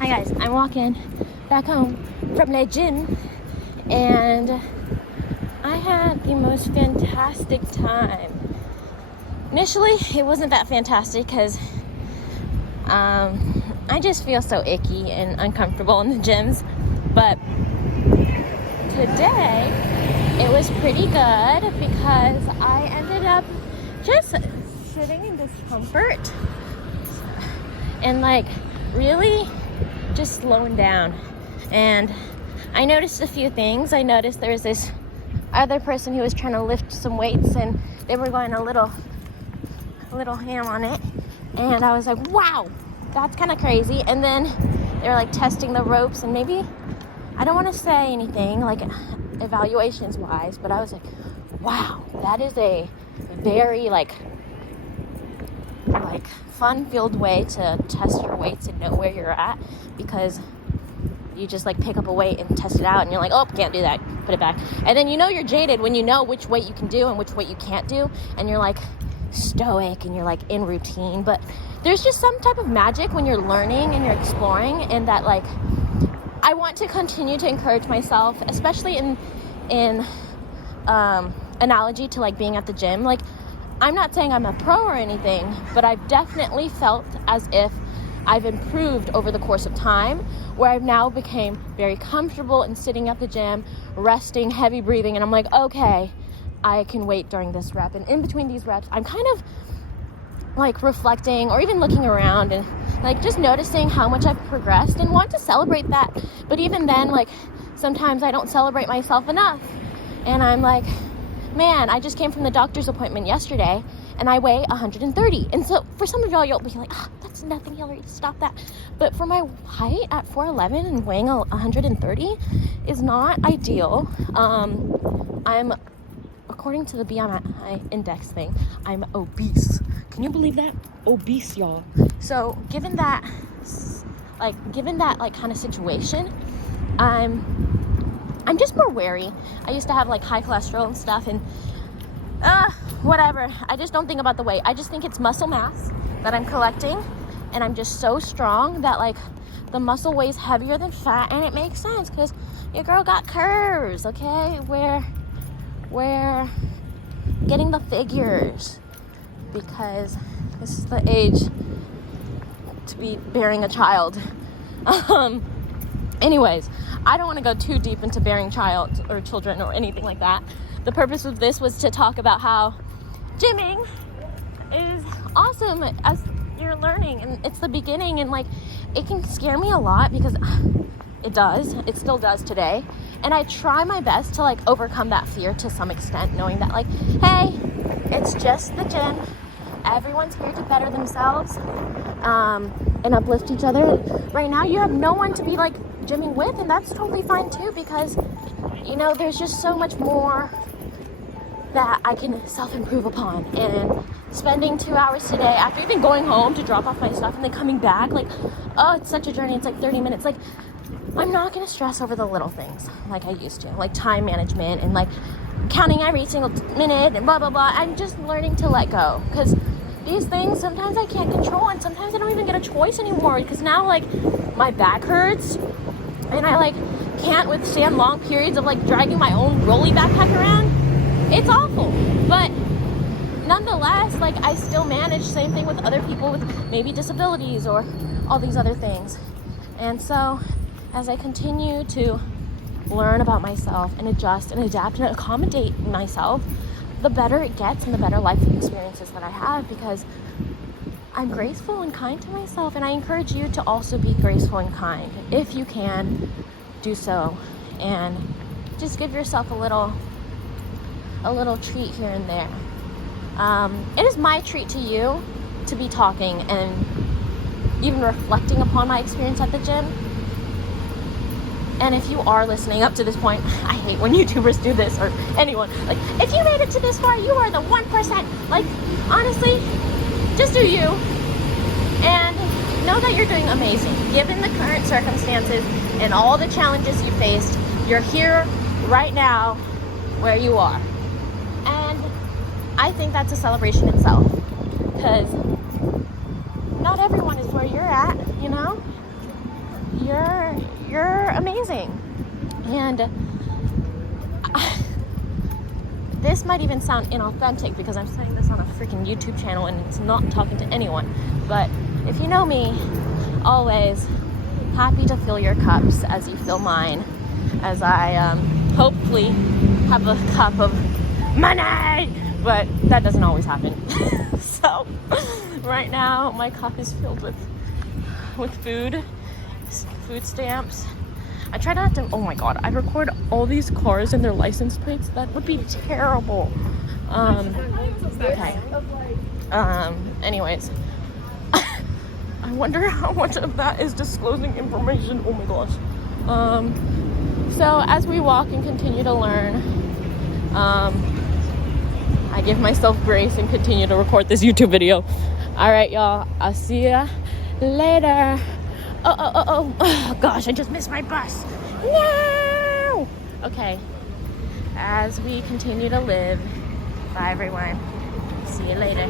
Hi guys, I'm walking back home from the gym and I had the most fantastic time. Initially, it wasn't that fantastic because I just feel so icky and uncomfortable in the gyms, but today it was pretty good because I ended up just sitting in discomfort and really just slowing down. And I noticed a few things. I noticed there was this other person who was trying to lift some weights and they were going a little ham on it, and I was like, wow, that's kind of crazy. And then they were testing the ropes, and maybe I don't want to say anything evaluations wise, but I was like, wow, that is a very fun-filled way to test your weights and know where you're at, because you just pick up a weight and test it out and you're like, oh, can't do that, put it back. And then you're jaded when you know which weight you can do and which weight you can't do, and you're stoic and you're in routine. But there's just some type of magic when you're learning and you're exploring, and that I want to continue to encourage myself, especially in analogy to being at the gym. I'm not saying I'm a pro or anything, but I've definitely felt as if I've improved over the course of time, where I've now became very comfortable in sitting at the gym, resting, heavy breathing, and I'm like, okay, I can wait during this rep. And in between these reps, I'm kind of reflecting or even looking around and just noticing how much I've progressed and want to celebrate that. But even then, sometimes I don't celebrate myself enough. And I'm man, I just came from the doctor's appointment yesterday and I weigh 130. And so for some of y'all, you'll be like, that's nothing, Hillary, stop that. But for my height at 4'11" and weighing 130 is not ideal. I'm, according to the BMI index thing, I'm obese. Can you believe that? Obese, y'all. So given that kind of situation, I'm just more wary. I used to have high cholesterol and stuff, and whatever. I just don't think about the weight. I just think it's muscle mass that I'm collecting, and I'm just so strong that the muscle weighs heavier than fat, and it makes sense because your girl got curves, okay? We're getting the figures because this is the age to be bearing a child. Anyways, I don't want to go too deep into bearing child or children or anything like that. The purpose of this was to talk about how gymming is awesome as you're learning, and it's the beginning, and it can scare me a lot because it still does today. And I try my best to overcome that fear to some extent, knowing that hey, it's just the gym. Everyone's here to better themselves and uplift each other. Right now you have no one to be gymming with, and that's totally fine too, because there's just so much more that I can self-improve upon. And spending 2 hours today after even going home to drop off my stuff and then coming back, oh, it's such a journey, it's 30 minutes. I'm not gonna stress over the little things like I used to, time management and counting every single minute and blah blah blah. I'm just learning to let go, because these things sometimes I can't control, and sometimes I don't even get a choice anymore, because now my back hurts and I can't withstand long periods of dragging my own rolly backpack around. It's awful, but nonetheless, I still manage. Same thing with other people with maybe disabilities or all these other things. And so as I continue to learn about myself and adjust and adapt and accommodate myself, the better it gets and the better life experiences that I have, because I'm graceful and kind to myself. And I encourage you to also be graceful and kind. If you can, do so, and just give yourself a little treat here and there. It is my treat to you to be talking and even reflecting upon my experience at the gym. And if you are listening up to this point, I hate when YouTubers do this, or anyone. If you made it to this far, you are the 1%. Honestly, just do you. And know that you're doing amazing. Given the current circumstances and all the challenges you faced, you're here right now where you are. And I think that's a celebration itself, because not everyone is where you're at, amazing. And this might even sound inauthentic because I'm saying this on a freaking YouTube channel and it's not talking to anyone. But if you know me, always happy to fill your cups as you fill mine, as I hopefully have a cup of money, but that doesn't always happen. So right now my cup is filled with food stamps. I try not to, oh my god, I record all these cars and their license plates. That would be terrible. Okay. Anyways. I wonder how much of that is disclosing information. Oh my gosh. So as we walk and continue to learn, I give myself grace and continue to record this YouTube video. All right, y'all. I'll see ya later. Oh gosh, I just missed my bus. No! Okay. As we continue to live, bye everyone. See you later.